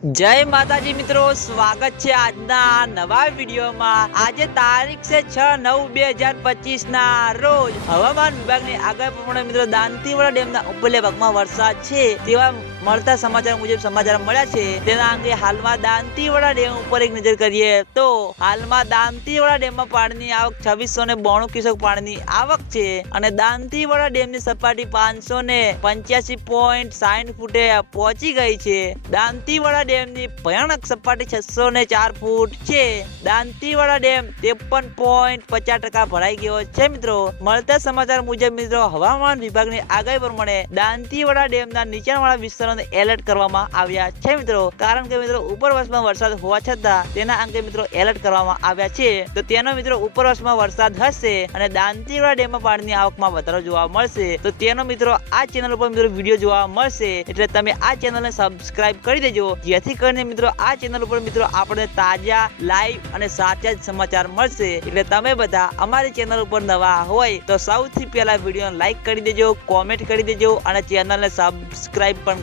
જય માતાજી મિત્રો, સ્વાગત છે આજના નવા વિડીયોમાં. આજે તારીખ છે છ નવ બે હજાર પચીસ ના રોજ હવામાન વિભાગની આગાહી પ્રમાણે મિત્રો, દાંતીવાડા ડેમના ઉપલે ભાગમાં વરસાદ છે તેવા મળતા સમાચાર મુજબ સમાચાર મળ્યા છે. તેના અંગે હાલમાં દાંતીવાડા ડેમ ઉપર એક નજર કરીએ તો હાલમાં દાંતીવાડા ડેમમાં પાણીની આવક છવ્વીસો ને બોણું ક્યુસેક પાણીની આવક છે અને દાંતીવાડા ડેમની સપાટી પાંચસો ને પંચ્યાસી પોઈન્ટ સાઠ ફૂટે પહોંચી ગઈ છે. દાંતીવાડા ડેમની ભયાનક સપાટી છસો ને ચાર ફૂટ છે. દાંતીવાડા ડેમ ત્રેપન પોઈન્ટ પચાસ ટકા ભરાઈ ગયો છે મિત્રો. મળતા સમાચાર મુજબ મિત્રો હવામાન વિભાગની આગાહી પ્રમાણે દાંતીવાડા ડેમના નીચાણવાળા વિસ્તારોને એલર્ટ કરવામાં આવ્યા છે મિત્રો. કારણ કે મિત્રો ઉપરવાસમાં વરસાદ હોવા છતાં તેના અંગે મિત્રો એલર્ટ કરવામાં આવ્યા છે. તો તેનો મિત્રો ઉપરવાસમાં વરસાદ હશે અને દાંતીવાડા ડેમમાં પાણીની આવકમાં વધારો જોવા મળશે. તો તેનો મિત્રો, આ ચેનલ ઉપર મિત્રો વીડિયો જોવા મળશે. એટલે તમે આ ચેનલને સબસ્ક્રાઇબ કરી દેજો. જેથી કરીને મિત્રો, આ ચેનલ ઉપર મિત્રો આપણે તાજા, લાઈવ અને સાચા જ સમાચાર મળશે. એટલે તમે બધા અમારી ચેનલ ઉપર નવા હોય તો સૌથી પહેલા વીડિયો લાઈક કરી દેજો, કોમેન્ટ કરી દેજો અને ચેનલને સબસ્ક્રાઇબ પણ